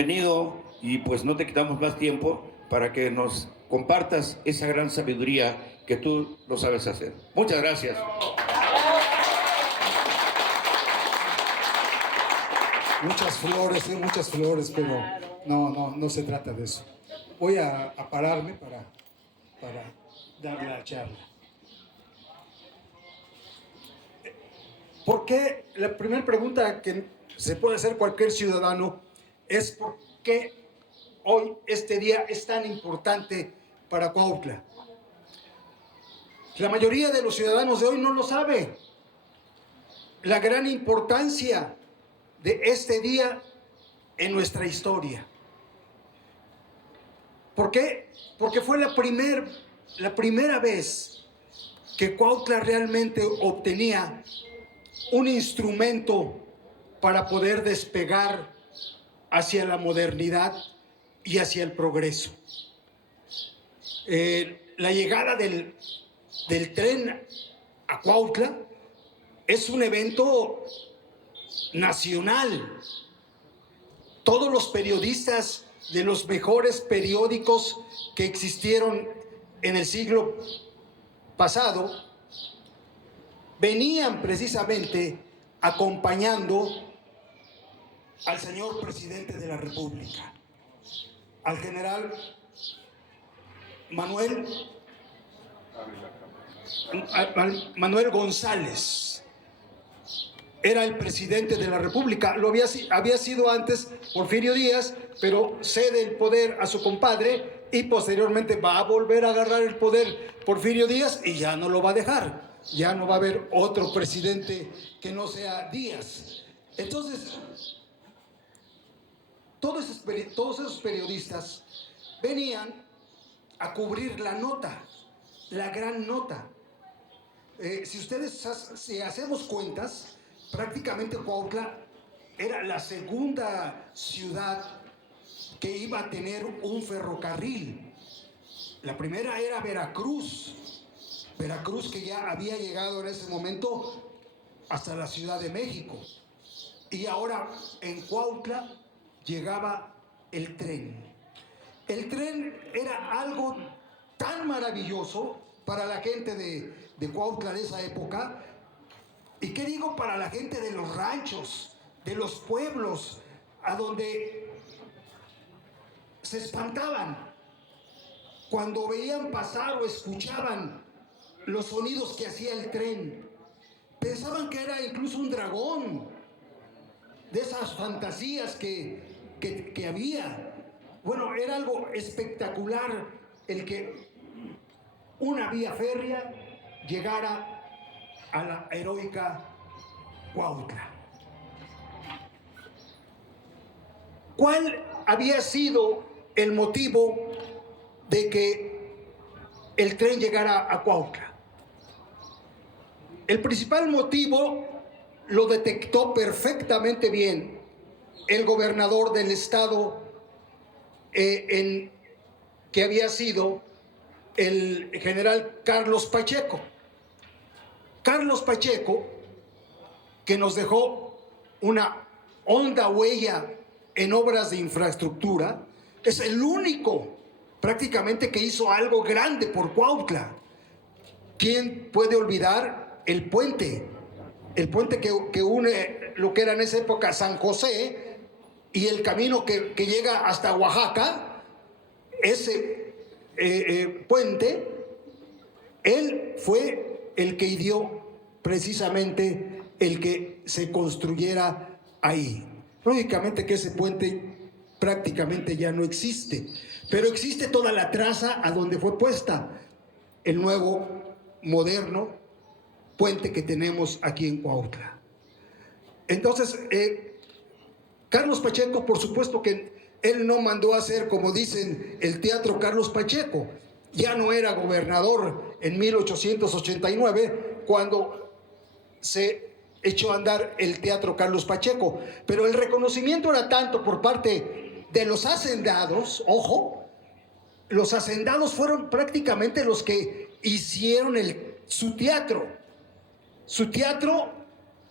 Bienvenido y pues no te quitamos más tiempo para que nos compartas esa gran sabiduría que tú lo sabes hacer. Muchas gracias. Muchas flores, pero no se trata de eso. Voy a pararme para dar la charla. ¿Por qué? La primera pregunta que se puede hacer cualquier ciudadano es ¿por qué hoy, este día, es tan importante para Cuautla? La mayoría de los ciudadanos de hoy no lo sabe. La gran importancia de este día en nuestra historia. ¿Por qué? Porque fue la primera vez que Cuautla realmente obtenía un instrumento para poder despegar hacia la modernidad y hacia el progreso. La llegada del tren a Cuautla es un evento nacional. Todos los periodistas de los mejores periódicos que existieron en el siglo pasado venían precisamente acompañando al señor presidente de la República, al general Manuel González. Era el presidente de la República. Lo había sido antes Porfirio Díaz, pero cede el poder a su compadre y posteriormente va a volver a agarrar el poder Porfirio Díaz y ya no lo va a dejar. Ya no va a haber otro presidente que no sea Díaz. Entonces, todos esos periodistas venían a cubrir la nota, la gran nota. Si hacemos cuentas, prácticamente Cuautla era la segunda ciudad que iba a tener un ferrocarril. La primera era Veracruz que ya había llegado en ese momento hasta la Ciudad de México. Y ahora en Cuautla llegaba el tren. El tren era algo tan maravilloso para la gente de Cuautla de esa época. ¿Y qué digo para la gente de los ranchos, de los pueblos, a donde se espantaban cuando veían pasar o escuchaban los sonidos que hacía el tren? Pensaban que era incluso un dragón, de esas fantasías que había. Bueno, era algo espectacular el que una vía férrea llegara a la heroica Cuautla. ¿Cuál había sido el motivo de que el tren llegara a Cuautla? El principal motivo lo detectó perfectamente bien el gobernador del estado, que había sido el general Carlos Pacheco. Carlos Pacheco, que nos dejó una honda huella en obras de infraestructura, es el único prácticamente que hizo algo grande por Cuautla. ¿Quién puede olvidar el puente? El puente que une lo que era en esa época San José y el camino que llega hasta Oaxaca. Ese puente, él fue el que ideó precisamente el que se construyera ahí. Lógicamente que ese puente prácticamente ya no existe, pero existe toda la traza a donde fue puesta el nuevo, moderno puente que tenemos aquí en Cuautla. Entonces, Carlos Pacheco, por supuesto que él no mandó a hacer, como dicen, el Teatro Carlos Pacheco. Ya no era gobernador en 1889 cuando se echó a andar el Teatro Carlos Pacheco. Pero el reconocimiento era tanto por parte de los hacendados, ojo, los hacendados fueron prácticamente los que hicieron su teatro. Su teatro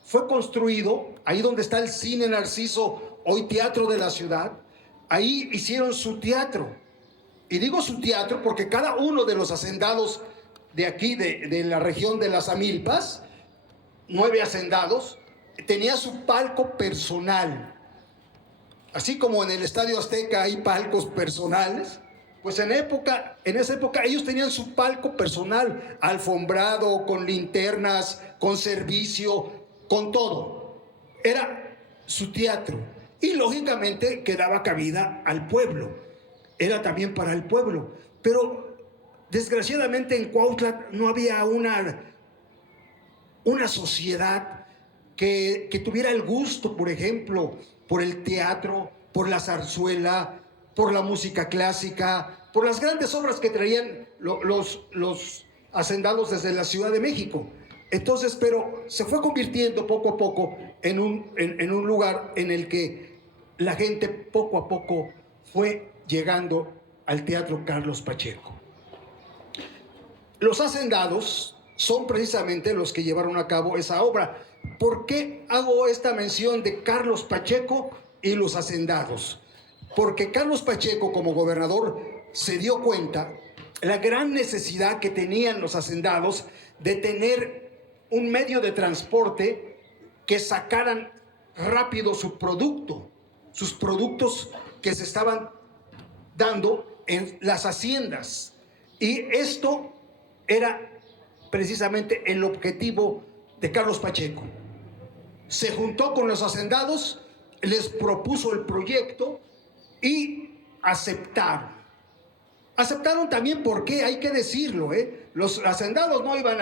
fue construido ahí donde está el Cine Narciso, hoy Teatro de la Ciudad. ahí hicieron su teatro. Y digo su teatro porque cada uno de los hacendados de aquí, de la región de las Amilpas, 9 hacendados, tenía su palco personal. Así como en el Estadio Azteca hay palcos personales, pues en esa época ellos tenían su palco personal, alfombrado, con linternas, con servicio, con todo. Era su teatro. Y lógicamente que daba cabida al pueblo. Era también para el pueblo. Pero desgraciadamente en Cuautla no había una sociedad que tuviera el gusto, por ejemplo, por el teatro, por la zarzuela, por la música clásica, por las grandes obras que traían los hacendados desde la Ciudad de México. Entonces, pero se fue convirtiendo poco a poco en un lugar en el que la gente poco a poco fue llegando al Teatro Carlos Pacheco. Los hacendados son precisamente los que llevaron a cabo esa obra. ¿Por qué hago esta mención de Carlos Pacheco y los hacendados? Porque Carlos Pacheco, como gobernador, se dio cuenta la gran necesidad que tenían los hacendados de tener un medio de transporte que sacaran rápido su producto, sus productos que se estaban dando en las haciendas. Y esto era precisamente el objetivo de Carlos Pacheco. Se juntó con los hacendados, les propuso el proyecto y aceptaron. Aceptaron también porque, hay que decirlo, los hacendados no iban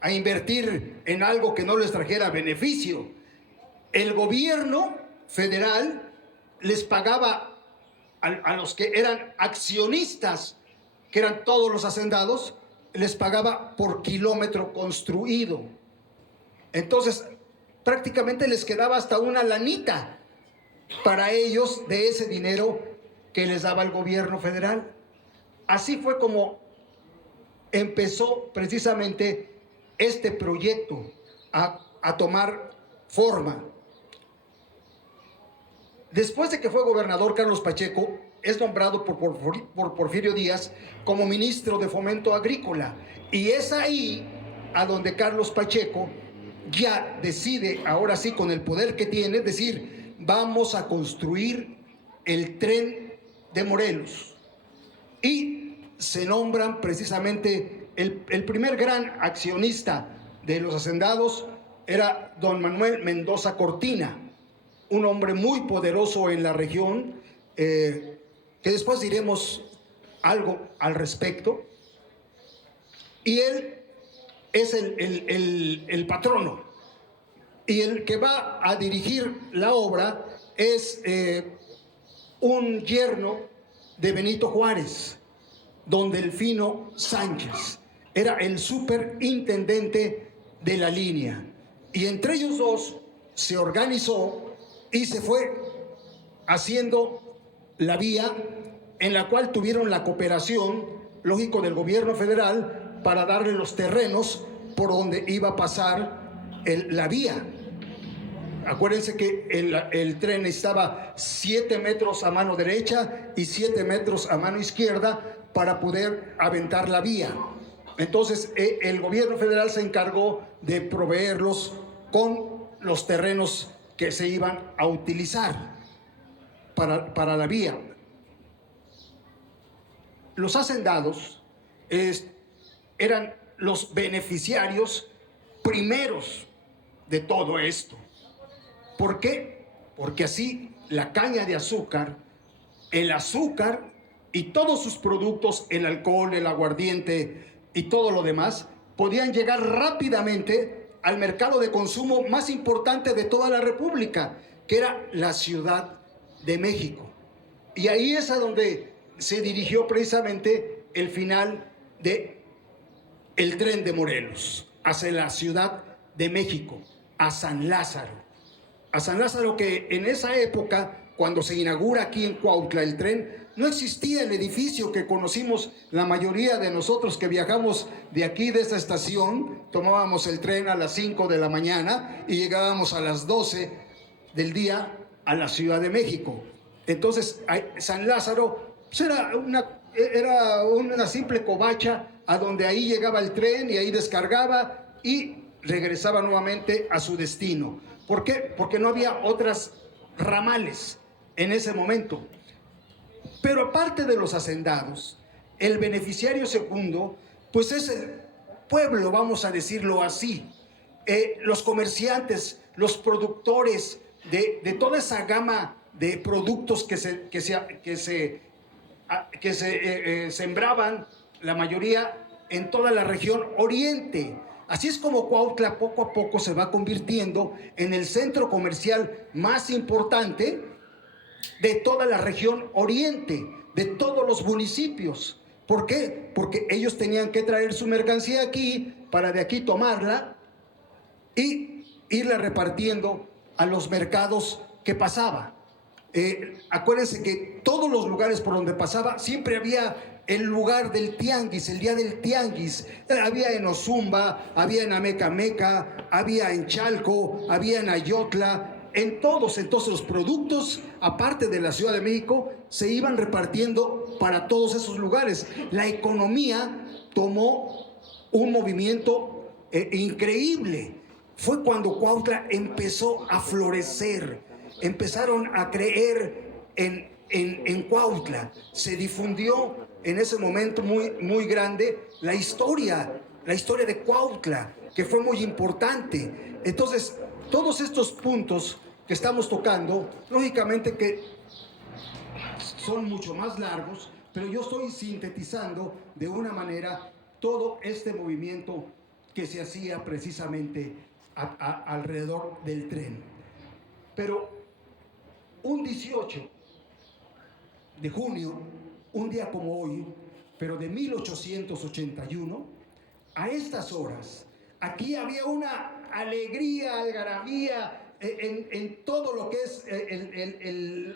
a invertir en algo que no les trajera beneficio. El gobierno federal les pagaba a los que eran accionistas, que eran todos los hacendados, les pagaba por kilómetro construido. Entonces, prácticamente les quedaba hasta una lanita para ellos de ese dinero que les daba el gobierno federal. Así fue como empezó precisamente este proyecto a tomar forma. Después de que fue gobernador, Carlos Pacheco es nombrado por Porfirio Díaz como ministro de Fomento Agrícola. Y es ahí a donde Carlos Pacheco ya decide, ahora sí con el poder que tiene, decir, vamos a construir el tren de Morelos. Y se nombran precisamente el primer gran accionista de los hacendados era don Manuel Mendoza Cortina, un hombre muy poderoso en la región, que después diremos algo al respecto. Y él es el patrono. Y el que va a dirigir la obra es un yerno de Benito Juárez, don Delfino Sánchez. Era el superintendente de la línea. Y entre ellos dos se organizó y se fue haciendo la vía en la cual tuvieron la cooperación, lógico, del gobierno federal para darle los terrenos por donde iba a pasar la vía. Acuérdense que el tren estaba 7 metros a mano derecha y 7 metros a mano izquierda para poder aventar la vía. Entonces, el gobierno federal se encargó de proveerlos con los terrenos que se iban a utilizar para la vía. Los hacendados eran los beneficiarios primeros de todo esto. ¿Por qué? Porque así la caña de azúcar, el azúcar y todos sus productos, el alcohol, el aguardiente y todo lo demás, podían llegar rápidamente al mercado de consumo más importante de toda la República, que era la Ciudad de México. Y ahí es a donde se dirigió precisamente el final de el tren de Morelos, hacia la Ciudad de México, a San Lázaro. A San Lázaro, que en esa época, cuando se inaugura aquí en Cuautla el tren, no existía el edificio que conocimos la mayoría de nosotros que viajamos de aquí, de esta estación. Tomábamos el tren a las 5 de la mañana y llegábamos a las 12 del día a la Ciudad de México. Entonces, San Lázaro pues era una simple covacha a donde ahí llegaba el tren y ahí descargaba y regresaba nuevamente a su destino. ¿Por qué? Porque no había otras ramales en ese momento. Pero aparte de los hacendados, el beneficiario segundo, pues es el pueblo, vamos a decirlo así. Los comerciantes, los productores de toda esa gama de productos que se sembraban, la mayoría en toda la región oriente. Así es como Cuautla poco a poco se va convirtiendo en el centro comercial más importante de toda la región oriente, de todos los municipios. ¿Por qué? Porque ellos tenían que traer su mercancía aquí, para de aquí tomarla y irla repartiendo a los mercados que pasaba. Acuérdense que todos los lugares por donde pasaba siempre había el lugar del tianguis, el día del tianguis. Había en Ozumba, había en Amecameca, había en Chalco, había en Ayotla, en todos. Entonces los productos, aparte de la Ciudad de México, se iban repartiendo para todos esos lugares. La economía tomó un movimiento increíble. Fue cuando Cuautla empezó a florecer. Empezaron a creer en Cuautla. Se difundió en ese momento muy grande la historia de Cuautla, que fue muy importante. Entonces, todos estos puntos que estamos tocando, lógicamente que son mucho más largos, pero yo estoy sintetizando de una manera todo este movimiento que se hacía precisamente alrededor del tren. Pero un 18 de junio, un día como hoy, pero de 1881, a estas horas, aquí había una alegría, algarabía en todo lo que es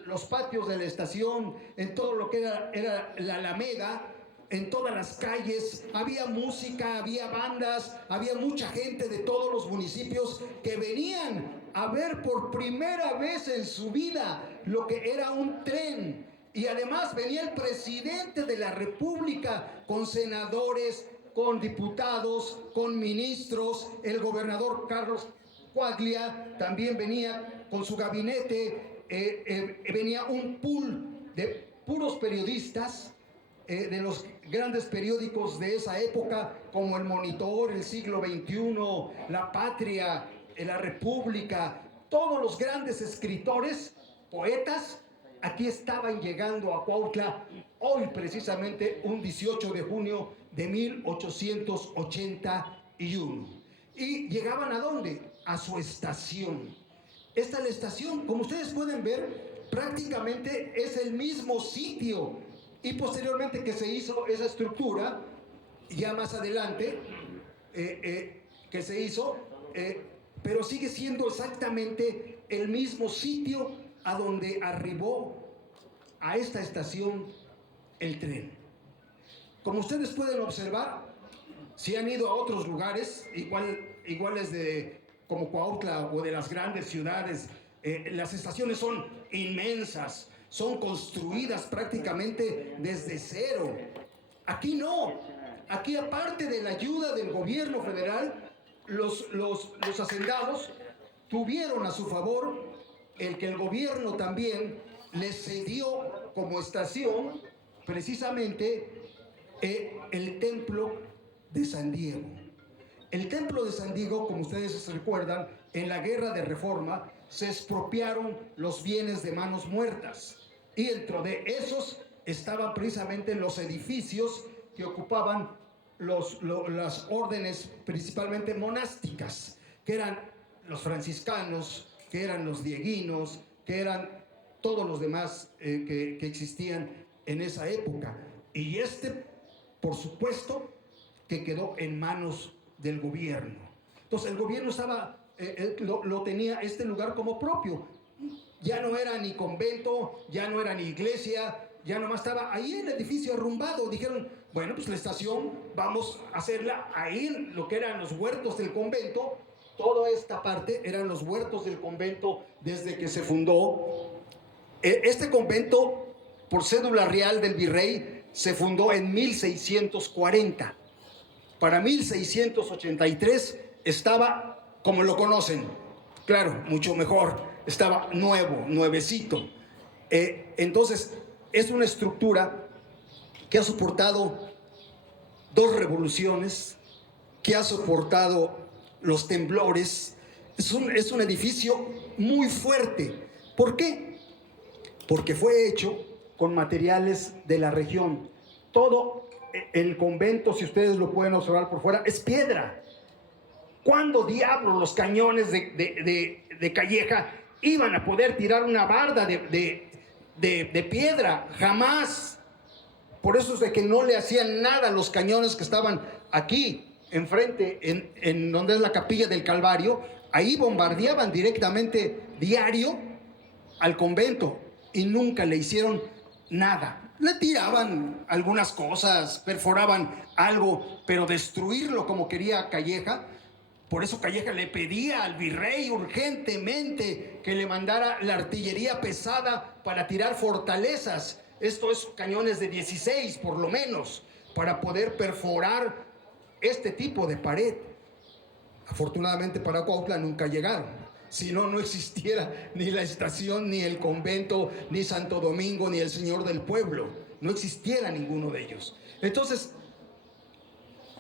los patios de la estación, en todo lo que era la Alameda. En todas las calles había música, había bandas, había mucha gente de todos los municipios que venían a ver por primera vez en su vida lo que era un tren. Y además venía el presidente de la República con senadores, con diputados, con ministros. El gobernador Carlos Coahuila también venía con su gabinete. Venía un pool de puros periodistas de los grandes periódicos de esa época, como El Monitor, El Siglo XXI, La Patria, La República. Todos los grandes escritores, poetas, aquí estaban llegando a Cuautla, hoy precisamente un 18 de junio de 1881. ¿Y llegaban a dónde? A su estación. Esta es la estación, como ustedes pueden ver, prácticamente es el mismo sitio. Y posteriormente que se hizo esa estructura, ya más adelante, que se hizo, pero sigue siendo exactamente el mismo sitio a donde arribó a esta estación el tren. Como ustedes pueden observar, si han ido a otros lugares, iguales como Cuautla o de las grandes ciudades, las estaciones son inmensas, son construidas prácticamente desde cero. Aquí no. Aquí, aparte de la ayuda del gobierno federal, los hacendados tuvieron a su favor el que el gobierno también les cedió como estación precisamente el templo de San Diego. El templo de San Diego, como ustedes recuerdan, en la guerra de Reforma se expropiaron los bienes de manos muertas. Y dentro de esos estaban precisamente los edificios que ocupaban las órdenes principalmente monásticas, que eran los franciscanos, que eran los dieguinos, que eran todos los demás que existían en esa época. Y por supuesto, que quedó en manos del gobierno. Entonces el gobierno lo tenía este lugar como propio. Ya no era ni convento, ya no era ni iglesia, ya nomás estaba ahí el edificio arrumbado. Dijeron, bueno, pues la estación vamos a hacerla ahí en lo que eran los huertos del convento. Toda esta parte eran los huertos del convento desde que se fundó Este convento, por cédula real del virrey, se fundó en 1640. Para 1683 estaba como lo conocen, claro, mucho mejor, estaba nuevo, nuevecito. Entonces, es una estructura que ha soportado 2 revoluciones, que ha soportado los temblores. Es un edificio muy fuerte. ¿Por qué? Porque fue hecho con materiales de la región. Todo el convento, si ustedes lo pueden observar por fuera, es piedra. ¿Cuándo diablos los cañones de Calleja iban a poder tirar una barda de piedra? Jamás. Por eso es de que no le hacían nada a los cañones que estaban aquí, enfrente, en donde es la capilla del Calvario. Ahí bombardeaban directamente diario al convento y nunca le hicieron nada. Le tiraban algunas cosas, perforaban algo, pero destruirlo como quería Calleja. Por eso Calleja le pedía al virrey urgentemente que le mandara la artillería pesada para tirar fortalezas. Esto es cañones de 16 por lo menos, para poder perforar este tipo de pared. Afortunadamente para Cuautla nunca llegaron. Si no, no existiera ni la estación, ni el convento, ni Santo Domingo, ni el Señor del Pueblo. No existiera ninguno de ellos. Entonces,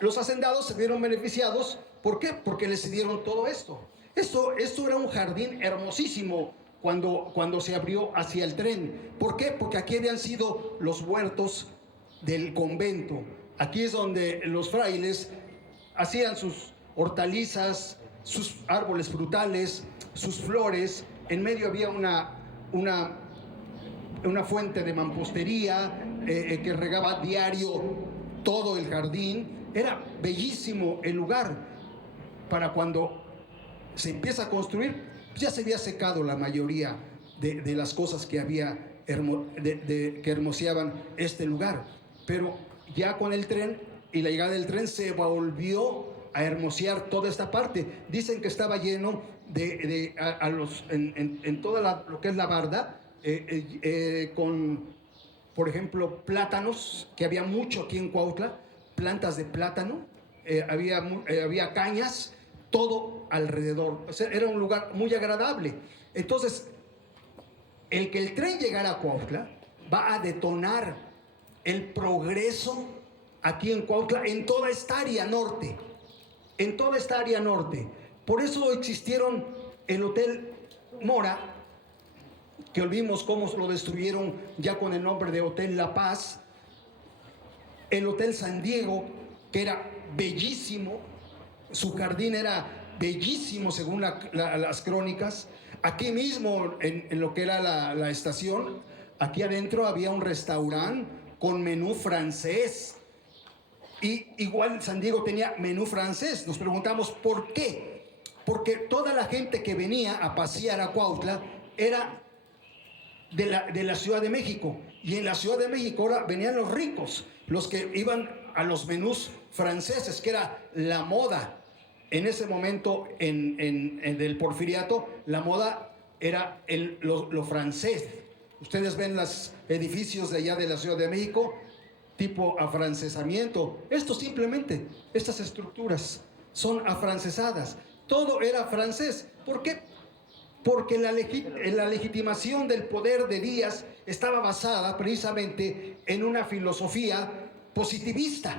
los hacendados se vieron beneficiados. ¿Por qué? Porque les cedieron todo esto. Esto era un jardín hermosísimo cuando se abrió hacia el tren. ¿Por qué? Porque aquí habían sido los huertos del convento. Aquí es donde los frailes hacían sus hortalizas, sus árboles frutales, sus flores. En medio había una fuente de mampostería que regaba diario todo el jardín. Era bellísimo el lugar. Para cuando se empieza a construir, ya se había secado la mayoría de las cosas que había que hermoseaban este lugar. Pero ya con el tren y la llegada del tren se volvió a hermosear toda esta parte. Dicen que estaba lleno en toda lo que es la barda, con, por ejemplo, plátanos, que había mucho aquí en Cuautla, plantas de plátano, había cañas, todo alrededor. O sea, era un lugar muy agradable. Entonces, el que el tren llegara a Cuautla va a detonar el progreso aquí en Cuautla, en toda esta área norte. En toda esta área norte. Por eso existieron el Hotel Mora, que olvidamos cómo lo destruyeron ya con el nombre de Hotel La Paz. El Hotel San Diego, que era bellísimo, su jardín era bellísimo según las crónicas. Aquí mismo, en lo que era la estación, aquí adentro había un restaurante con menú francés. Y igual San Diego tenía menú francés. Nos preguntamos por qué. Porque toda la gente que venía a pasear a Cuautla era de la Ciudad de México. Y en la Ciudad de México ahora venían los ricos, los que iban a los menús franceses, que era la moda. En ese momento, en el Porfiriato, la moda era lo francés. Ustedes ven los edificios de allá de la Ciudad de México, tipo afrancesamiento. Esto simplemente, estas estructuras son afrancesadas. Todo era francés. ¿Por qué? Porque la legitimación del poder de Díaz estaba basada precisamente en una filosofía positivista.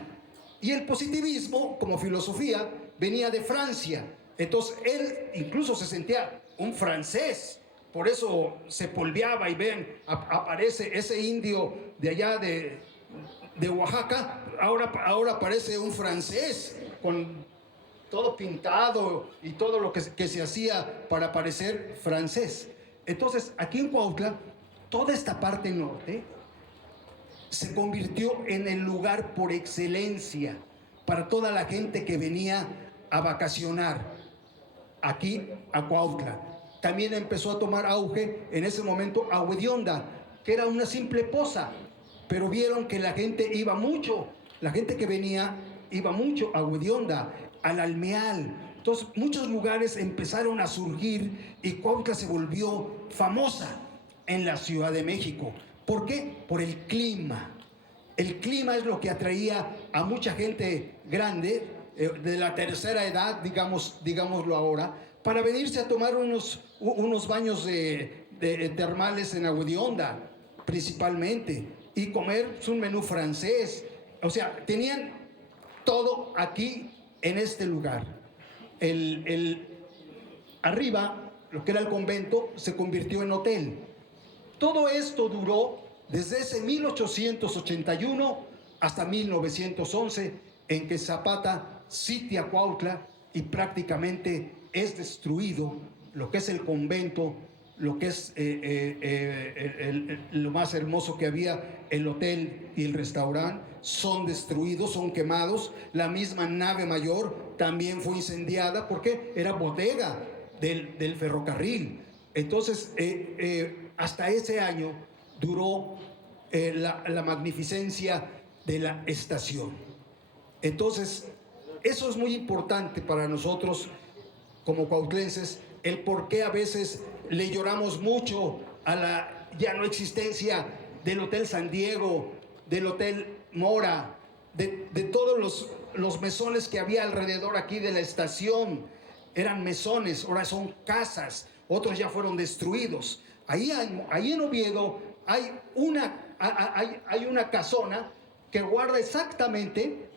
Y el positivismo, como filosofía, venía de Francia. Entonces él incluso se sentía un francés. Por eso se polveaba y ven, aparece ese indio de allá de Oaxaca, ahora parece un francés, con todo pintado y todo lo que se hacía para parecer francés. Entonces, aquí en Cuautla, toda esta parte norte se convirtió en el lugar por excelencia para toda la gente que venía a vacacionar aquí a Cuautla. También empezó a tomar auge en ese momento Agua de Onda, que era una simple poza, pero vieron que la gente iba mucho, la gente que venía iba mucho a Agua de Onda, al Almeal. Entonces muchos lugares empezaron a surgir y Cuautla se volvió famosa. en la Ciudad de México. ¿Por qué? Por el clima. El clima es lo que atraía a mucha gente grande, de la tercera edad, digámoslo ahora, para venirse a tomar unos baños termales en Agua de Onda, principalmente, y comer un menú francés. O sea, tenían todo aquí en este lugar. Arriba, lo que era el convento, se convirtió en hotel. Todo esto duró desde ese 1881 hasta 1911, en que Zapata sitia Cuautla y prácticamente es destruido lo que es el convento, lo que es lo más hermoso que había, el hotel y el restaurante, son destruidos, son quemados. La misma nave mayor también fue incendiada porque era bodega del ferrocarril. Entonces, hasta ese año duró la magnificencia de la estación. Entonces, eso es muy importante para nosotros como cuautlenses, el por qué a veces le lloramos mucho a la ya no existencia del Hotel San Diego, del Hotel Mora, de todos los mesones que había alrededor aquí de la estación. Eran mesones, ahora son casas, otros ya fueron destruidos. Ahí en Oviedo hay una casona que guarda exactamente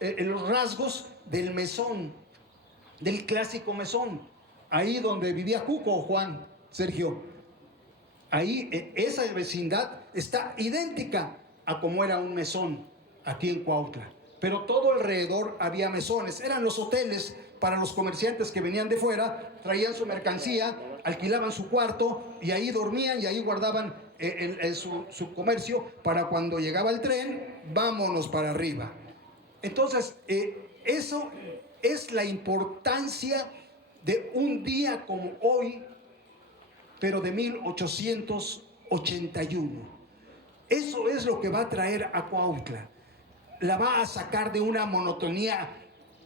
los rasgos del mesón, del clásico mesón, ahí donde vivía Cuco, Juan, Sergio. Ahí esa vecindad está idéntica a como era un mesón aquí en Cuautla. Pero todo alrededor había mesones, eran los hoteles para los comerciantes que venían de fuera, traían su mercancía, alquilaban su cuarto y ahí dormían y ahí guardaban su comercio para cuando llegaba el tren, vámonos para arriba. Entonces, eso es la importancia de un día como hoy, pero de 1881. Eso es lo que va a traer a Cuautla. La va a sacar de una monotonía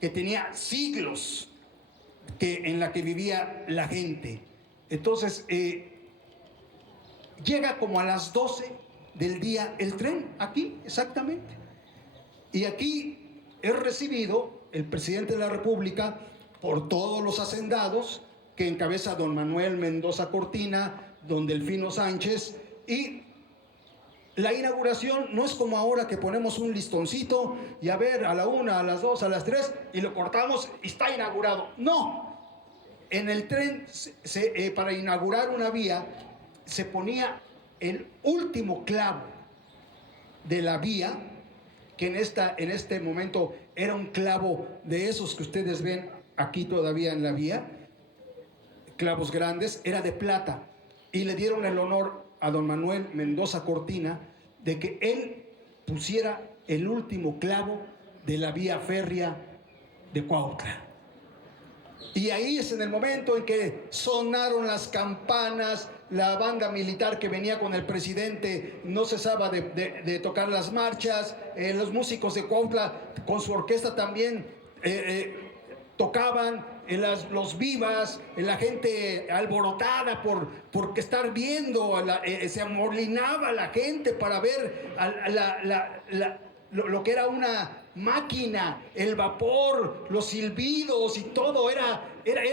que tenía siglos en la que vivía la gente. Entonces, llega como a las 12 del día el tren, aquí exactamente. Y aquí es recibido el presidente de la República por todos los hacendados que encabeza don Manuel Mendoza Cortina, don Delfino Sánchez, y la inauguración no es como ahora que ponemos un listoncito y a ver, a la 1, a las 2, a las 3 y lo cortamos y está inaugurado. No, en el tren para inaugurar una vía se ponía el último clavo de la vía, que en este momento era un clavo de esos que ustedes ven aquí todavía en la vía, clavos grandes, era de plata, y le dieron el honor a don Manuel Mendoza Cortina de que él pusiera el último clavo de la vía férrea de Cuautla. Y ahí es en el momento en que sonaron las campanas, la banda militar que venía con el presidente no cesaba de tocar las marchas, los músicos de Cuautla con su orquesta también tocaban, los vivas, la gente alborotada por estar viendo, se amolinaba la gente para ver lo que era una máquina, el vapor, los silbidos y todo, era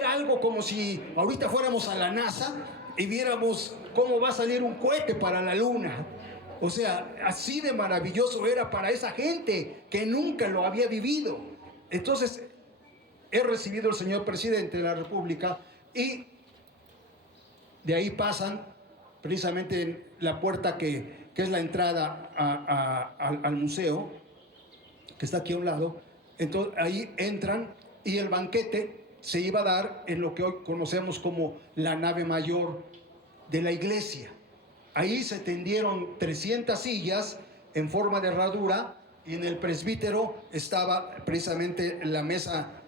algo como si ahorita fuéramos a la NASA y viéramos cómo va a salir un cohete para la luna. O sea, así de maravilloso era para esa gente que nunca lo había vivido. Entonces, he recibido el señor presidente de la República y de ahí pasan precisamente en la puerta que es la entrada al museo, que está aquí a un lado. Entonces ahí entran y el banquete se iba a dar en lo que hoy conocemos como la nave mayor de la iglesia. Ahí se tendieron 300 sillas en forma de herradura y en el presbítero estaba precisamente la mesa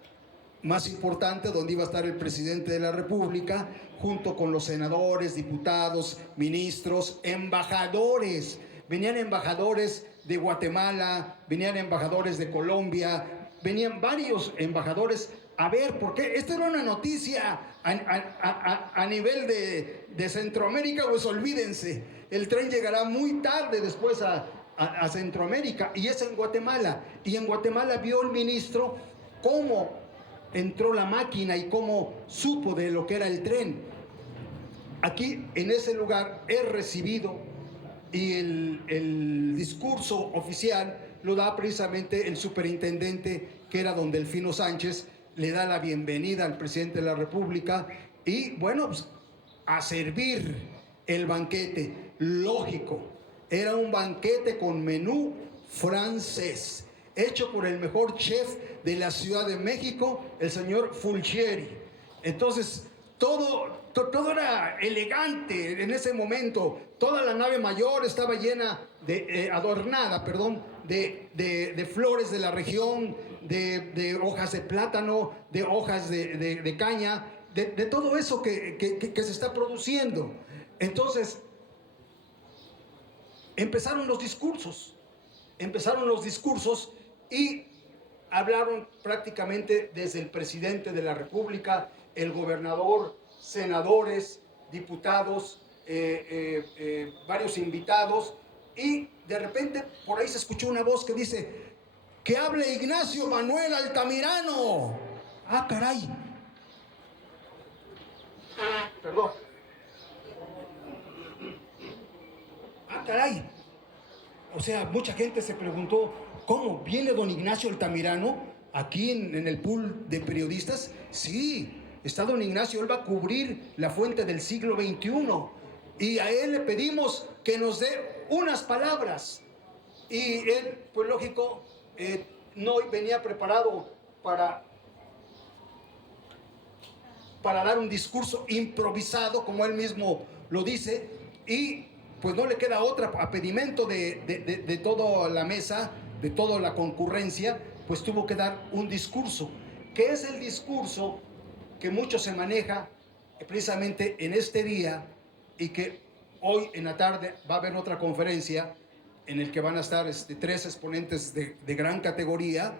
más importante, donde iba a estar el presidente de la República, junto con los senadores, diputados, ministros, embajadores. Venían embajadores de Guatemala, venían embajadores de Colombia, venían varios embajadores a ver, porque esta era una noticia a nivel de Centroamérica, pues olvídense, el tren llegará muy tarde después a Centroamérica, y es en Guatemala. Y en Guatemala vio el ministro cómo entró la máquina y cómo supo de lo que era el tren. Aquí, en ese lugar, es recibido, y el discurso oficial lo da precisamente el superintendente, que era don Delfino Sánchez. Le da la bienvenida al presidente de la República y, bueno, pues, a servir el banquete. Lógico, era un banquete con menú francés, hecho por el mejor chef de la Ciudad de México, el señor Fulchieri. Entonces, todo era elegante en ese momento. Toda la nave mayor estaba llena adornada, de flores de la región, de hojas de plátano, de hojas de caña, de todo eso que se está produciendo. Entonces, empezaron los discursos y hablaron prácticamente desde el presidente de la República, el gobernador, senadores, diputados, varios invitados, y de repente por ahí se escuchó una voz que dice: que hable Ignacio Manuel Altamirano. Ah, caray. Perdón. Ah, caray. O sea, mucha gente se preguntó: ¿cómo? ¿Viene don Ignacio Altamirano aquí en el pool de periodistas? Sí, está don Ignacio, él va a cubrir la fuente del siglo XXI. Y a él le pedimos que nos dé unas palabras. Y él, pues lógico, no venía preparado para dar un discurso improvisado, como él mismo lo dice, y pues no le queda otra, a pedimento de toda la mesa, de toda la concurrencia, pues tuvo que dar un discurso, que es el discurso que mucho se maneja precisamente en este día, y que hoy en la tarde va a haber otra conferencia en el que van a estar 3 exponentes de gran categoría,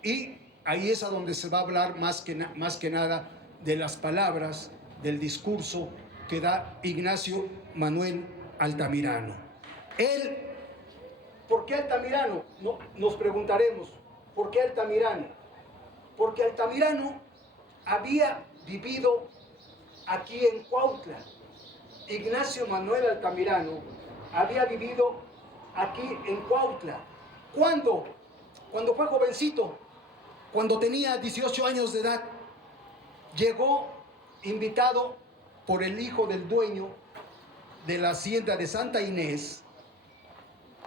y ahí es a donde se va a hablar más que nada de las palabras, del discurso que da Ignacio Manuel Altamirano. Él, ¿por qué Altamirano? No, nos preguntaremos, ¿por qué Altamirano? Porque Altamirano había vivido aquí en Cuautla. Ignacio Manuel Altamirano había vivido aquí en Cuautla. ¿Cuándo? Cuando fue jovencito, cuando tenía 18 años de edad. Llegó invitado por el hijo del dueño de la hacienda de Santa Inés,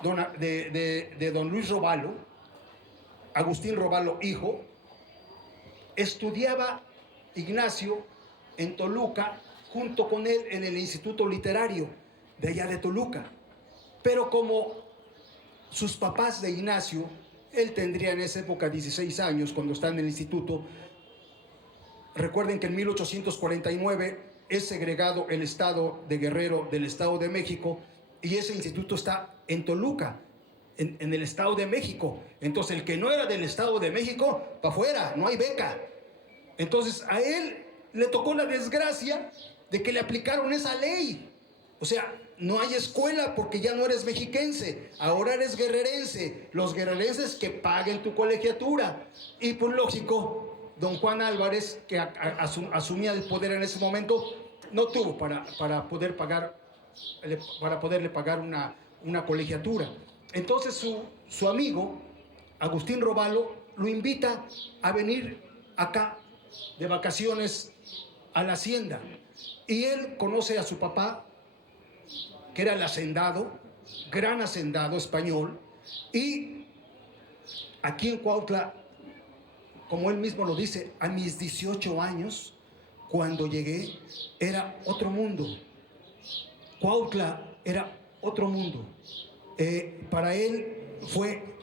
de don Luis Robalo, Agustín Robalo, hijo. Estudiaba Ignacio en Toluca, junto con él en el Instituto Literario de allá de Toluca. Pero como sus papás de Ignacio, él tendría en esa época 16 años cuando está en el instituto. Recuerden que en 1849 es segregado el estado de Guerrero del Estado de México, y ese instituto está en Toluca, en el Estado de México. Entonces el que no era del Estado de México, para afuera, no hay beca. Entonces a él le tocó la desgracia de que le aplicaron esa ley. O sea, no hay escuela porque ya no eres mexiquense, ahora eres guerrerense. Los guerrerenses que paguen tu colegiatura. Y pues lógico, don Juan Álvarez, que asumía el poder en ese momento, no tuvo para poderle pagar una colegiatura. Entonces su amigo, Agustín Robalo, lo invita a venir acá de vacaciones a la hacienda. Y él conoce a su papá, que era el hacendado, gran hacendado español, y aquí en Cuautla, como él mismo lo dice, a mis 18 años, cuando llegué, era otro mundo. Cuautla era otro mundo. Para él fue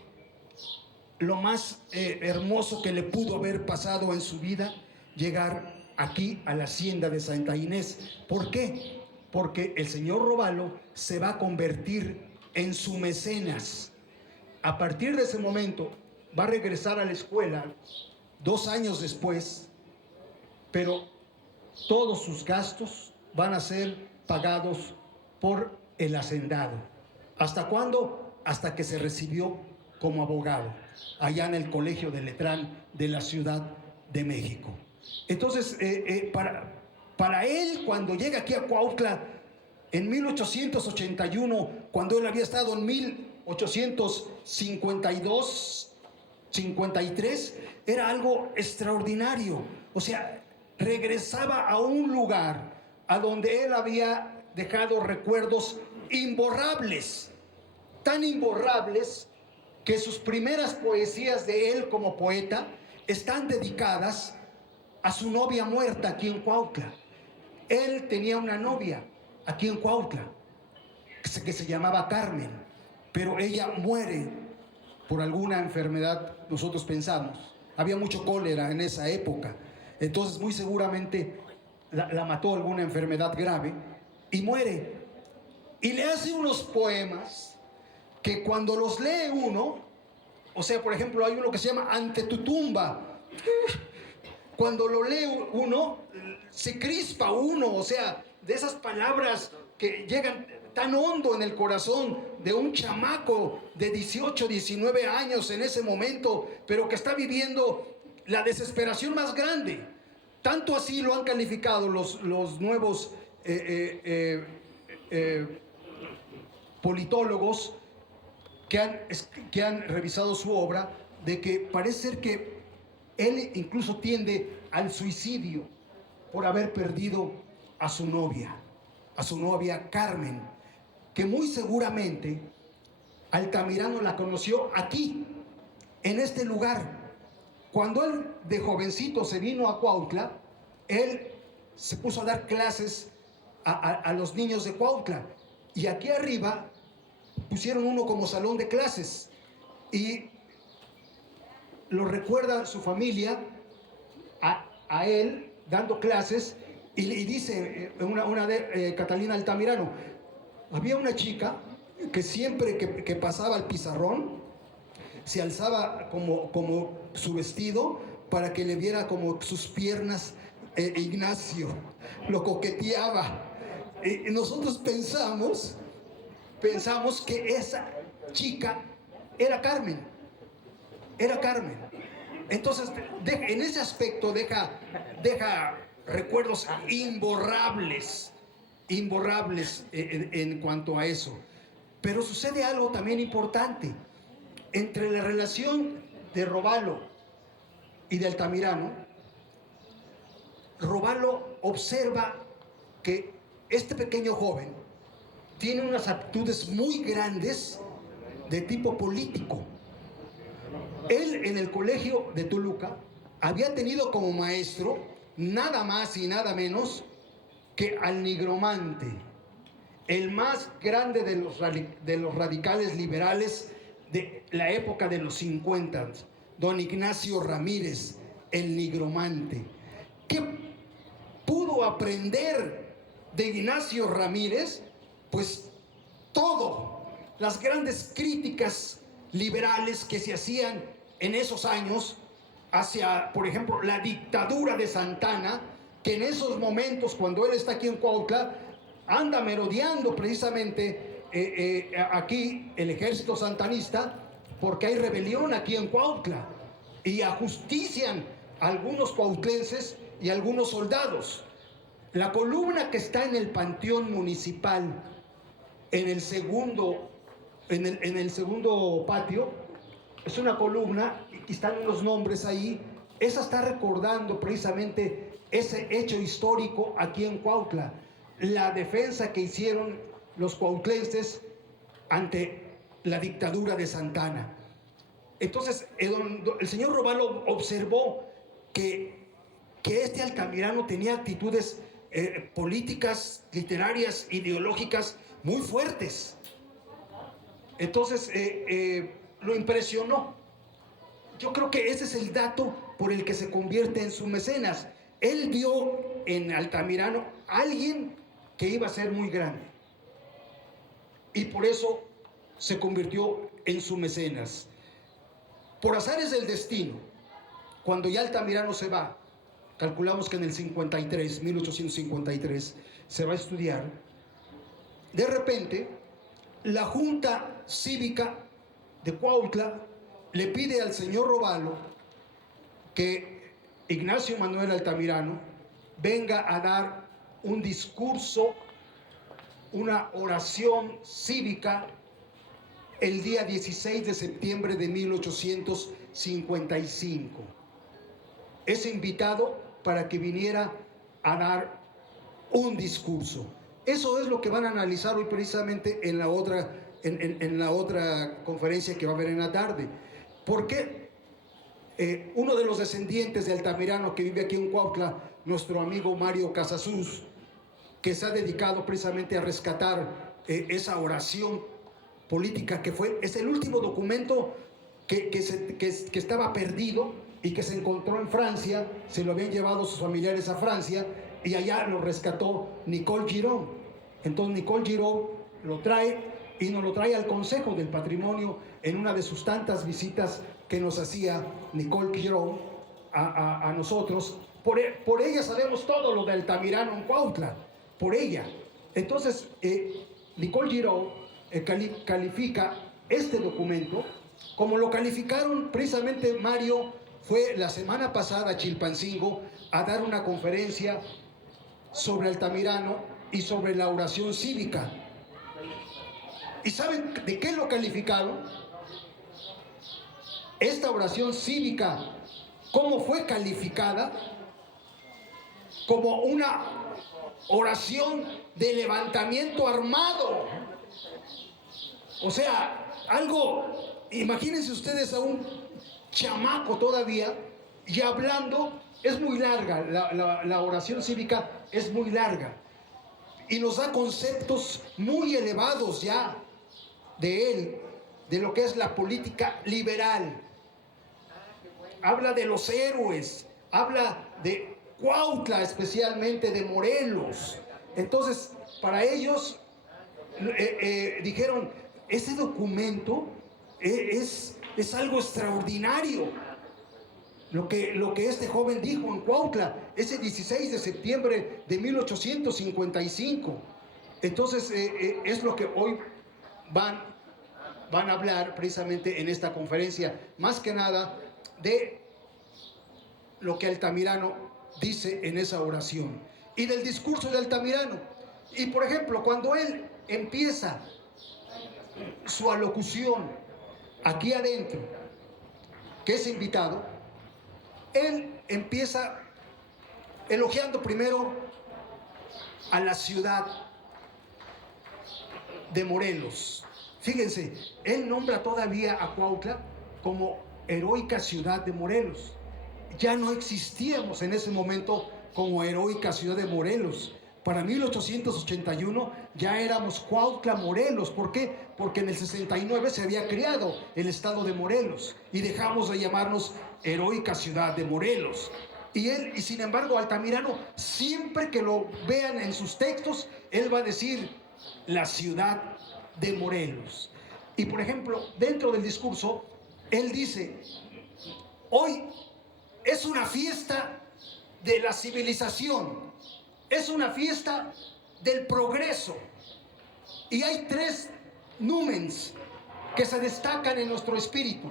lo más hermoso que le pudo haber pasado en su vida, llegar aquí a la hacienda de Santa Inés. ¿Por qué? Porque el señor Robalo se va a convertir en su mecenas. A partir de ese momento va a regresar a la escuela 2 años después, pero todos sus gastos van a ser pagados por el hacendado. ¿Hasta cuándo? Hasta que se recibió como abogado allá en el Colegio de Letrán de la Ciudad de México. Entonces, para él, cuando llega aquí a Cuautla en 1881, cuando él había estado en 1852, 53, era algo extraordinario. O sea, regresaba a un lugar a donde él había dejado recuerdos imborrables, tan imborrables que sus primeras poesías de él como poeta están dedicadas a su novia muerta aquí en Cuautla. Él tenía una novia aquí en Cuautla que se llamaba Carmen, pero ella muere por alguna enfermedad, nosotros pensamos. Había mucho cólera en esa época, entonces muy seguramente la mató alguna enfermedad grave y muere. Y le hace unos poemas que cuando los lee uno, o sea, por ejemplo, hay uno que se llama Ante tu tumba. Cuando lo lee uno, se crispa uno, o sea, de esas palabras que llegan tan hondo en el corazón de un chamaco de 18, 19 años en ese momento, pero que está viviendo la desesperación más grande. Tanto así lo han calificado los nuevos politólogos que han revisado su obra, de que parece ser que él incluso tiende al suicidio por haber perdido a su novia Carmen, que muy seguramente Altamirano la conoció aquí, en este lugar. Cuando él de jovencito se vino a Cuautla, él se puso a dar clases a los niños de Cuautla, y aquí arriba pusieron uno como salón de clases, y lo recuerda su familia a él dando clases, y dice Catalina Altamirano, había una chica que siempre que pasaba al pizarrón se alzaba como su vestido para que le viera como sus piernas. Ignacio lo coqueteaba, y nosotros pensamos que esa chica era Carmen. Entonces, en ese aspecto deja recuerdos imborrables en cuanto a eso. Pero sucede algo también importante. Entre la relación de Robalo y de Altamirano, Robalo observa que este pequeño joven tiene unas aptitudes muy grandes de tipo político. Él en el colegio de Toluca había tenido como maestro nada más y nada menos que al nigromante, el más grande de los radicales liberales de la época de los 50, don Ignacio Ramírez, el nigromante. ¿Qué pudo aprender de Ignacio Ramírez? Pues todo, las grandes críticas liberales que se hacían en esos años hacia, por ejemplo, la dictadura de Santana, que en esos momentos, cuando él está aquí en Cuautla, anda merodeando precisamente aquí el ejército santanista, porque hay rebelión aquí en Cuautla y ajustician a algunos cuautlenses y a algunos soldados. La columna que está en el panteón municipal, en el segundo patio, es una columna y están unos nombres ahí. Esa está recordando precisamente ese hecho histórico aquí en Cuautla, la defensa que hicieron los cuautlenses ante la dictadura de Santana. Entonces el señor Robalo observó que este Altamirano tenía actitudes políticas, literarias, ideológicas muy fuertes. Entonces lo impresionó. Yo creo que ese es el dato por el que se convierte en su mecenas. Él vio en Altamirano a alguien que iba a ser muy grande, y por eso se convirtió en su mecenas. Por azares del destino, cuando ya Altamirano se va, calculamos que en el 53, 1853, se va a estudiar. De repente, la Junta Cívica de Cuautla le pide al señor Róbalo que Ignacio Manuel Altamirano venga a dar un discurso, una oración cívica el día 16 de septiembre de 1855. Es invitado para que viniera a dar un discurso. Eso es lo que van a analizar hoy precisamente en la otra conferencia que va a haber en la tarde. ¿Por qué? Uno de los descendientes de Altamirano que vive aquí en Cuautla, nuestro amigo Mario Casasus, que se ha dedicado precisamente a rescatar esa oración política es el último documento que estaba perdido y que se encontró en Francia. Se lo habían llevado sus familiares a Francia y allá lo rescató Nicole Giraud. Entonces Nicole Giraud lo trae y nos lo trae al Consejo del Patrimonio en una de sus tantas visitas que nos hacía Nicole Giraud a nosotros. Por ella sabemos todo lo de Altamirano en Cuautla, por ella. Entonces Nicole Giraud califica este documento como lo calificaron precisamente. Mario fue la semana pasada a Chilpancingo a dar una conferencia sobre Altamirano y sobre la oración cívica. ¿Y saben de qué lo calificaron? Esta oración cívica, ¿cómo fue calificada? Como una oración de levantamiento armado. O sea, algo, imagínense ustedes a un chamaco todavía y hablando. Es muy larga, la oración cívica es muy larga y nos da conceptos muy elevados ya de él, de lo que es la política liberal. Habla de los héroes, habla de Cuautla, especialmente de Morelos. Entonces, para ellos dijeron, ese documento es algo extraordinario. Lo que este joven dijo en Cuautla, ese 16 de septiembre de 1855. Entonces, es lo que hoy van a hablar precisamente en esta conferencia, más que nada de lo que Altamirano dice en esa oración y del discurso de Altamirano. Y por ejemplo, cuando él empieza su alocución aquí adentro, que es invitado, él empieza elogiando primero a la ciudad de Morelos. Fíjense, él nombra todavía a Cuautla como heroica ciudad de Morelos. Ya no existíamos en ese momento como heroica ciudad de Morelos. Para 1881 ya éramos Cuautla, Morelos. ¿Por qué? Porque en el 69 se había creado el estado de Morelos y dejamos de llamarnos heroica ciudad de Morelos. Y sin embargo, Altamirano, siempre que lo vean en sus textos, él va a decir la ciudad de Morelos. Y por ejemplo, dentro del discurso, él dice, hoy es una fiesta de la civilización, es una fiesta del progreso. Y hay tres númenes que se destacan en nuestro espíritu.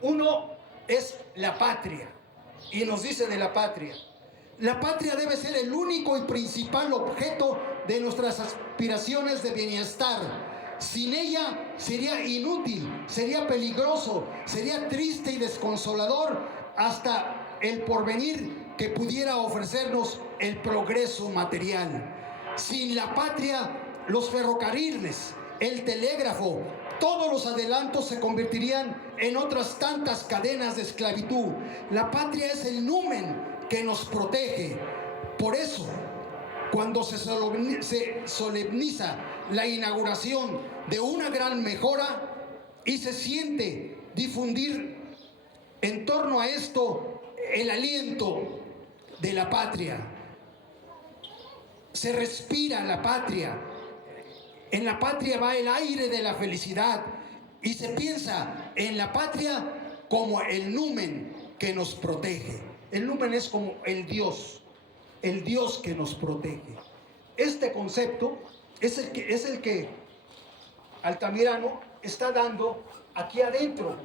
Uno es la patria, y nos dice de la patria. La patria debe ser el único y principal objeto de nuestras aspiraciones de bienestar. Sin ella sería inútil, sería peligroso, sería triste y desconsolador hasta el porvenir que pudiera ofrecernos el progreso material. Sin la patria, los ferrocarriles, el telégrafo, todos los adelantos se convertirían en otras tantas cadenas de esclavitud. La patria es el numen que nos protege. Por eso, cuando se solemniza la inauguración de una gran mejora y se siente difundir en torno a esto el aliento de la patria, se respira la patria. En la patria va el aire de la felicidad y se piensa en la patria como el numen que nos protege. El numen es como el Dios que nos protege. Este concepto es el que Altamirano está dando aquí adentro,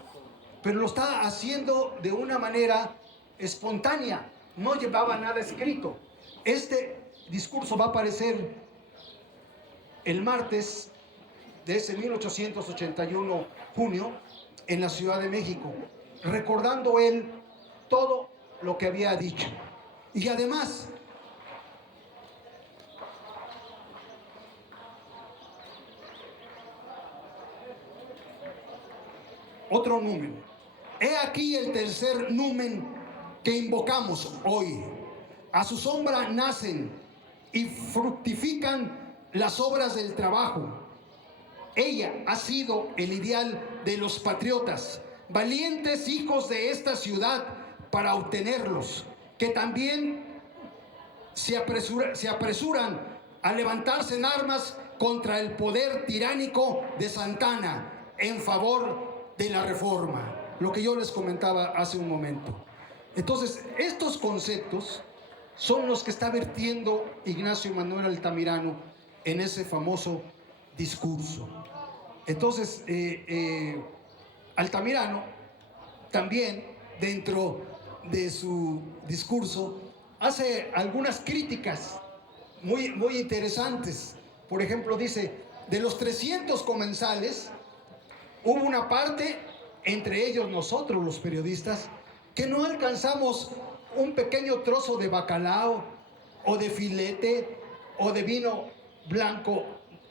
pero lo está haciendo de una manera espontánea, no llevaba nada escrito. Este discurso va a aparecer el martes de ese 1881, junio, en la Ciudad de México, recordando él todo lo que había dicho. Y además, otro numen. He aquí el tercer numen que invocamos hoy. A su sombra nacen y fructifican las obras del trabajo. Ella ha sido el ideal de los patriotas, valientes hijos de esta ciudad para obtenerlos, que también se apresuran a levantarse en armas contra el poder tiránico de Santana en favor de la reforma, lo que yo les comentaba hace un momento. Entonces, estos conceptos son los que está vertiendo Ignacio Manuel Altamirano en ese famoso discurso. Entonces, Altamirano también, dentro de su discurso, hace algunas críticas muy interesantes. Por ejemplo, dice, de los 300 comensales, hubo una parte, entre ellos nosotros los periodistas, que no alcanzamos un pequeño trozo de bacalao o de filete o de vino blanco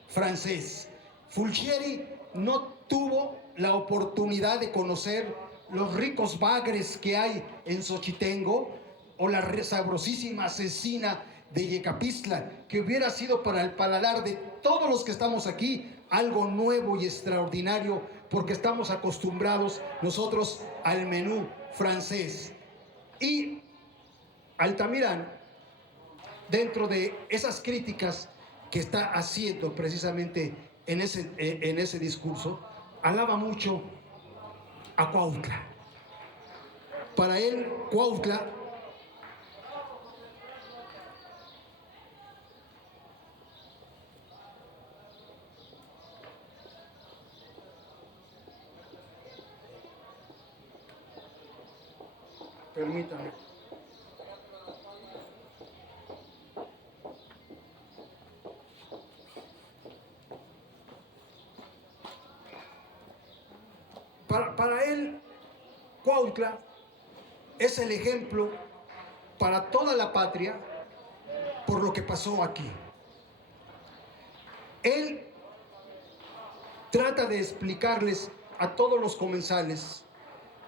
francés. Fulgieri no tuvo la oportunidad de conocer los ricos bagres que hay en Xochitengo o la sabrosísima cecina de Yecapistla, que hubiera sido para el paladar de todos los que estamos aquí algo nuevo y extraordinario, porque estamos acostumbrados nosotros al menú francés. Y Altamirano, dentro de esas críticas que está haciendo precisamente en ese discurso, alaba mucho a Cuautla. Para él, Cuautla permítame. Para él, Cuautla es el ejemplo para toda la patria por lo que pasó aquí. Él trata de explicarles a todos los comensales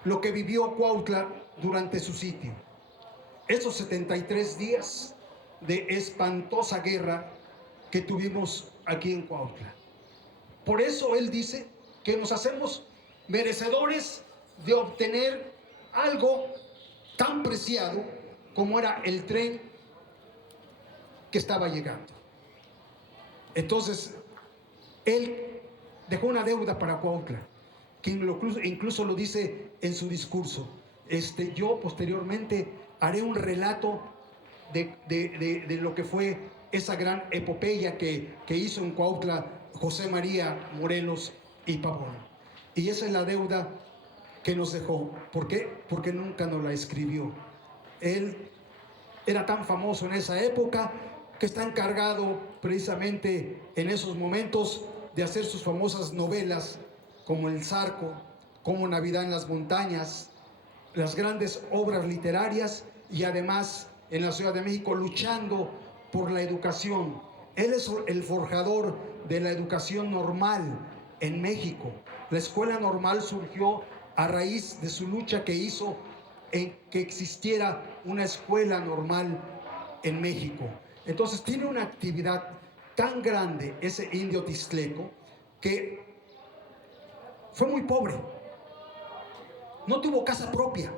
lo que vivió Cuautla durante su sitio. Esos 73 días de espantosa guerra que tuvimos aquí en Cuautla. Por eso él dice que nos hacemos merecedores de obtener algo tan preciado como era el tren que estaba llegando. Entonces, él dejó una deuda para Cuautla, que incluso lo dice en su discurso. Yo posteriormente haré un relato de lo que fue esa gran epopeya que hizo en Cuautla José María Morelos y Pavón. Y esa es la deuda que nos dejó. ¿Por qué? Porque nunca nos la escribió. Él era tan famoso en esa época que está encargado precisamente en esos momentos de hacer sus famosas novelas como El Zarco, como Navidad en las Montañas, las grandes obras literarias, y además en la Ciudad de México luchando por la educación. Él es el forjador de la educación normal en México. La escuela normal surgió a raíz de su lucha que hizo en que existiera una escuela normal en México. Entonces tiene una actividad tan grande ese indio tixtleco que fue muy pobre, no tuvo casa propia.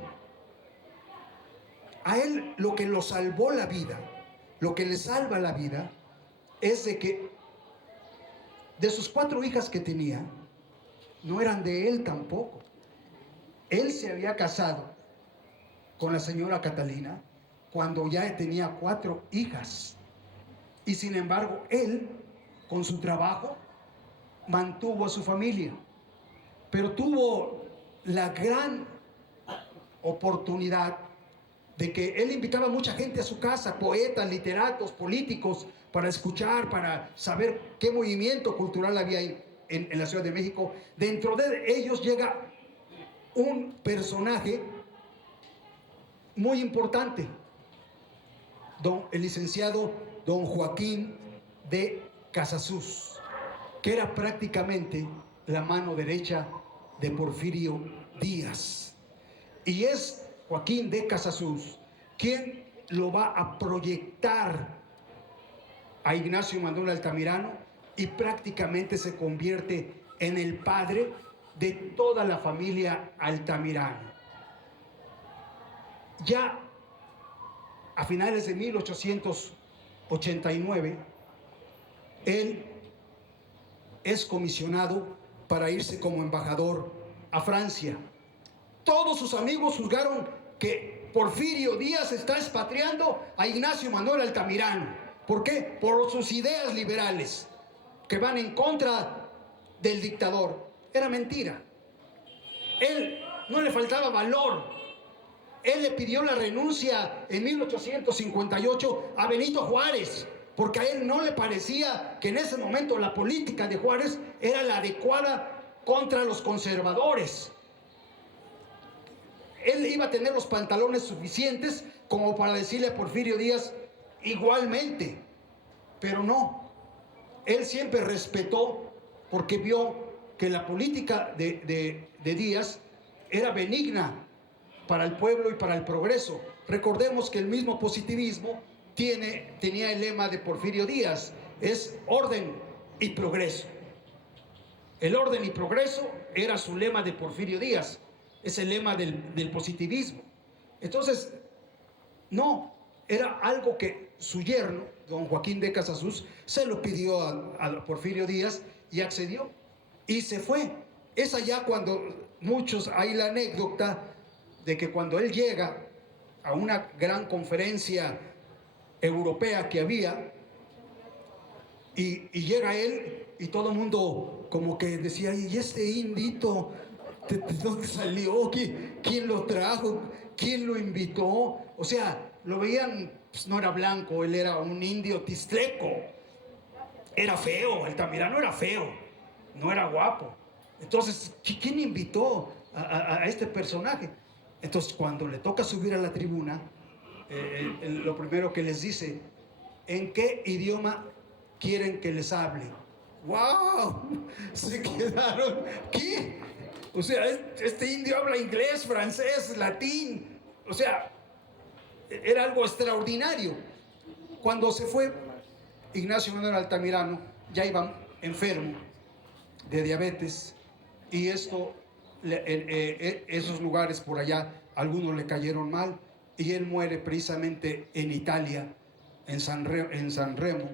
A él lo que lo salvó la vida, lo que le salva la vida, es de que de sus 4 hijas que tenía, no eran de él tampoco. Él se había casado con la señora Catalina cuando ya tenía 4 hijas. Y sin embargo, él, con su trabajo, mantuvo a su familia. Pero tuvo la gran oportunidad de que él invitaba a mucha gente a su casa, poetas, literatos, políticos, para escuchar, para saber qué movimiento cultural había en la Ciudad de México. Dentro de ellos llega un personaje muy importante, el licenciado don Joaquín de Casasus, que era prácticamente la mano derecha de Porfirio Díaz. Y es Joaquín de Casasus quien lo va a proyectar a Ignacio Manuel Altamirano y prácticamente se convierte en el padre de toda la familia Altamirano. Ya a finales de 1889, él es comisionado para irse como embajador a Francia. Todos sus amigos juzgaron que Porfirio Díaz está expatriando a Ignacio Manuel Altamirano. ¿Por qué? Por sus ideas liberales que van en contra del dictador. Era mentira. Él no le faltaba valor. Él le pidió la renuncia en 1858 a Benito Juárez, porque a él no le parecía que en ese momento la política de Juárez era la adecuada contra los conservadores. Él iba a tener los pantalones suficientes como para decirle a Porfirio Díaz igualmente, pero no. Él siempre respetó, porque vio que la política de Díaz era benigna para el pueblo y para el progreso. Recordemos que el mismo positivismo tenía el lema de Porfirio Díaz, es orden y progreso. El orden y progreso era su lema de Porfirio Díaz, es el lema del positivismo. Entonces, no, era algo que su yerno, don Joaquín de Casasus, se lo pidió a Porfirio Díaz y accedió y se fue. Es allá cuando muchos, hay la anécdota de que cuando él llega a una gran conferencia europea que había, y llega él y todo el mundo como que decía, ¿y este indito de dónde salió? ¿Quién lo trajo? ¿Quién lo invitó? O sea, lo veían, pues no era blanco, él era un indio tistleco, era feo, Altamirano era feo, no era guapo. Entonces, ¿quién invitó a este personaje? Entonces, cuando le toca subir a la tribuna, lo primero que les dice, ¿en qué idioma quieren que les hable? ¡Wow! Se quedaron, ¿qué? O sea, este indio habla inglés, francés, latín. O sea, era algo extraordinario. Cuando se fue Ignacio Manuel Altamirano, ya iba enfermo de diabetes, y esos lugares por allá, algunos le cayeron mal, y él muere precisamente en Italia, en San Remo,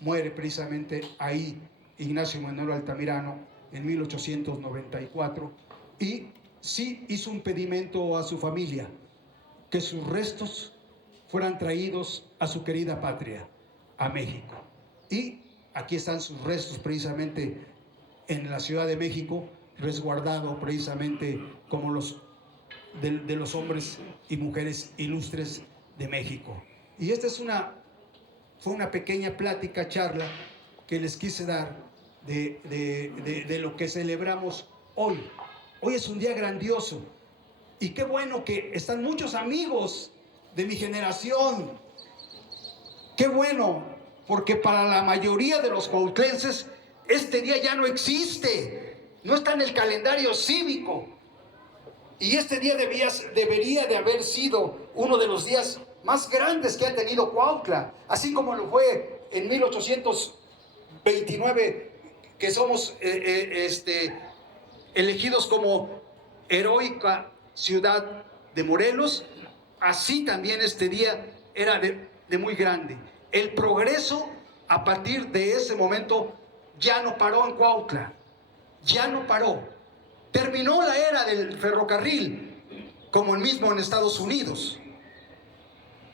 muere precisamente ahí Ignacio Manuel Altamirano en 1894, y sí hizo un pedimento a su familia, que sus restos fueran traídos a su querida patria, a México. Y aquí están sus restos precisamente en la Ciudad de México, resguardado precisamente como de los hombres y mujeres ilustres de México. Y esta fue una pequeña plática, charla, que les quise dar de lo que celebramos hoy. Hoy es un día grandioso, y qué bueno que están muchos amigos de mi generación. Qué bueno, porque para la mayoría de los cuautlenses este día ya no existe, no está en el calendario cívico. Y este día debería de haber sido uno de los días más grandes que ha tenido Cuautla, así como lo fue en 1829, que somos elegidos como heroica ciudad de Morelos. Así también este día era de muy grande. El progreso a partir de ese momento ya no paró en Cuautla, ya no paró. Terminó la era del ferrocarril, como el mismo en Estados Unidos.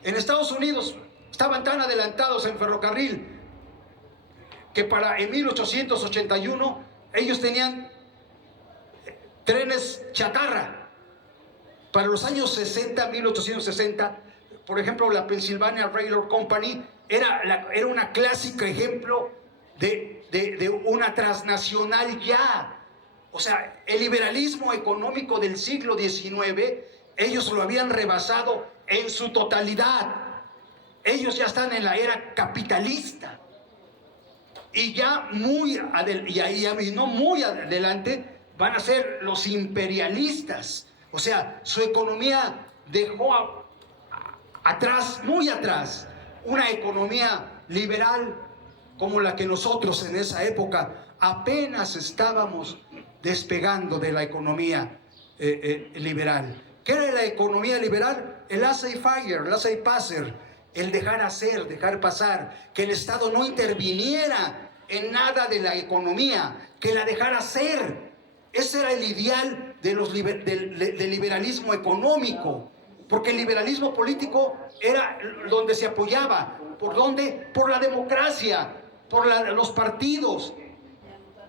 En Estados Unidos estaban tan adelantados en ferrocarril que en 1881 ellos tenían trenes chatarra. Para los años 60, 1860, por ejemplo, la Pennsylvania Railroad Company era una clásica ejemplo de una transnacional ya. O sea, el liberalismo económico del siglo XIX, ellos lo habían rebasado en su totalidad. Ellos ya están en la era capitalista. Y ya muy adelante van a ser los imperialistas. O sea, su economía dejó atrás, muy atrás, una economía liberal como la que nosotros en esa época apenas estábamos despegando de la economía liberal. ¿Qué era la economía liberal? El laissez-faire, el laissez-passer, el dejar hacer, dejar pasar, que el Estado no interviniera en nada de la economía, que la dejara ser. Ese era el ideal del liberalismo económico, porque el liberalismo político era donde se apoyaba. ¿Por dónde? Por la democracia, por los partidos,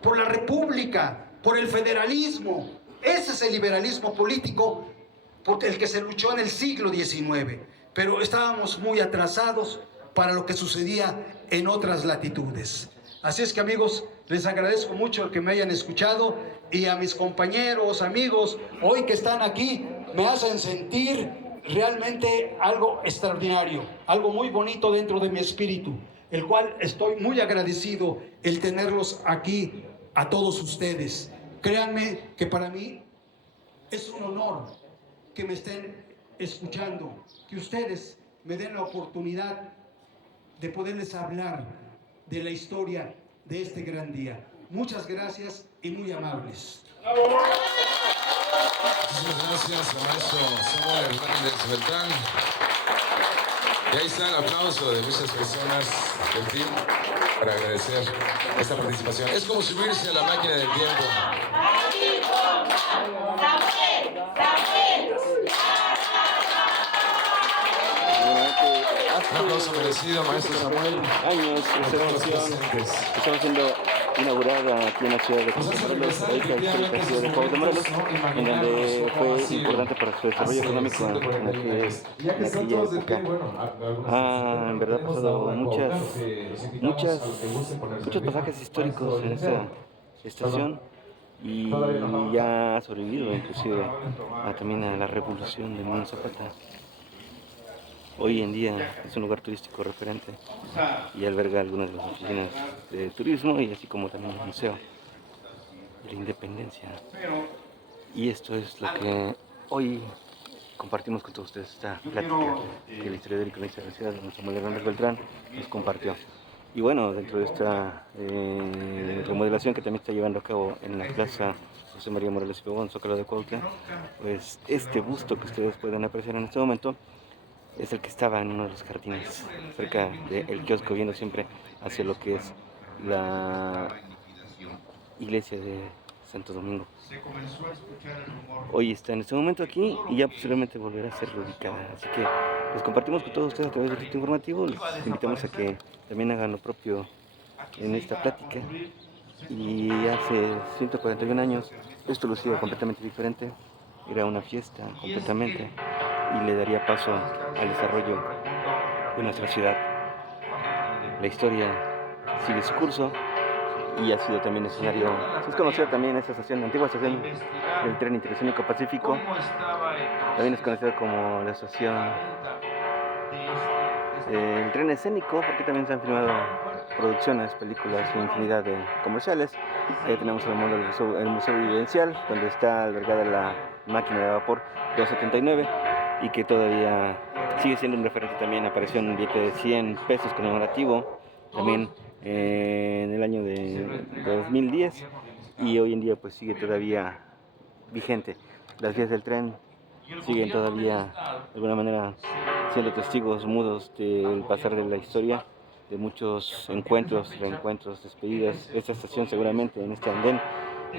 por la república, por el federalismo. Ese es el liberalismo político por el que se luchó en el siglo XIX. Pero estábamos muy atrasados para lo que sucedía en otras latitudes. Así es que, amigos, les agradezco mucho el que me hayan escuchado, y a mis compañeros, amigos, hoy que están aquí, me hacen sentir realmente algo extraordinario, algo muy bonito dentro de mi espíritu, el cual estoy muy agradecido el tenerlos aquí a todos ustedes. Créanme que para mí es un honor que me estén escuchando, que ustedes me den la oportunidad de poderles hablar de la historia de este gran día. Muchas gracias y muy amables. Muchísimas gracias al maestro Samuel Hernández Beltrán. Y ahí está el aplauso de muchas personas del team para agradecer esta participación. Es como subirse a la máquina del tiempo. Un aplauso merecido, maestro Samuel. Años esta estación estaba siendo inaugurada aquí en la ciudad de Morelos, ahorita el ciudad de Juárez de Morelos, en donde fue importante para su desarrollo económico en aquella época. En verdad ha pasado muchos pasajes históricos en esta estación, y ya ha sobrevivido inclusive también a la revolución de Emiliano Zapata. Hoy en día es un lugar turístico referente y alberga algunas de las oficinas de turismo, y así como también el Museo de la Independencia. Y esto es lo que hoy compartimos con todos ustedes, esta plática que el historiador y cronista de la ciudad, don Samuel Hernández Beltrán, nos compartió. Y bueno, dentro de esta remodelación que también está llevando a cabo en la Plaza José María Morelos y Pavón, Zócalo de Cuautla, pues este busto que ustedes pueden apreciar en este momento es el que estaba en uno de los jardines, cerca del kiosco, viendo siempre hacia lo que es la iglesia de Santo Domingo. Hoy está en este momento aquí y ya posiblemente volverá a ser reubicada. Así que les compartimos con todos ustedes a través del sitio informativo. Les invitamos a que también hagan lo propio en esta plática. Y hace 141 años esto lucía completamente diferente. Era una fiesta completamente, y le daría paso al desarrollo de nuestra ciudad. La historia sigue su curso y ha sido también escenario. Es conocida también esta estación, la antigua estación del tren interoceánico Pacífico. También es conocida como la estación del tren escénico, porque también se han filmado producciones, películas y infinidad de comerciales. Ahí tenemos el Museo Vivencial, donde está albergada la máquina de vapor 279, y que todavía sigue siendo un referente. También apareció en un billete de 100 pesos conmemorativo, también en el año de 2010, y hoy en día pues sigue todavía vigente. Las vías del tren siguen todavía de alguna manera siendo testigos mudos del pasar de la historia, de muchos encuentros, reencuentros, despedidas. Esta estación seguramente, en este andén,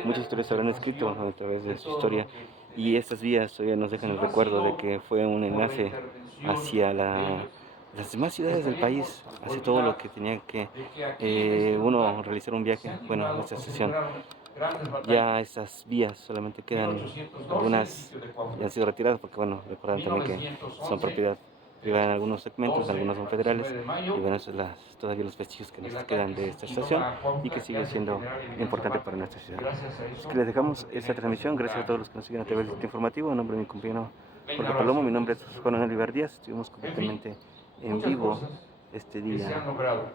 muchas historias se habrán escrito a través de su historia, y estas vías todavía nos dejan el recuerdo de que fue un enlace hacia las demás ciudades del país, hacia todo lo que tenía que uno realizar un viaje. Bueno, en esta estación ya estas vías solamente quedan, algunas ya han sido retiradas porque, bueno, recuerdan también que son propiedad privada en algunos segmentos, algunos son federales, y bueno, eso es todavía los vestigios que nos quedan de esta estación y que sigue siendo importante para nuestra ciudad. Así que les dejamos esta transmisión. Gracias a todos los que nos siguen a través de este informativo. En nombre de mi compañero Jorge Palomo, mi nombre es Juan Manuel Ibar Díaz. Estuvimos completamente en vivo este día,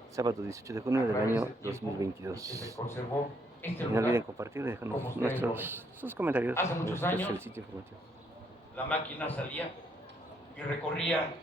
sábado 18 de junio del año 2022. Y no olviden compartir y dejarnos sus comentarios. Este es el sitio informativo. La máquina salía y recorría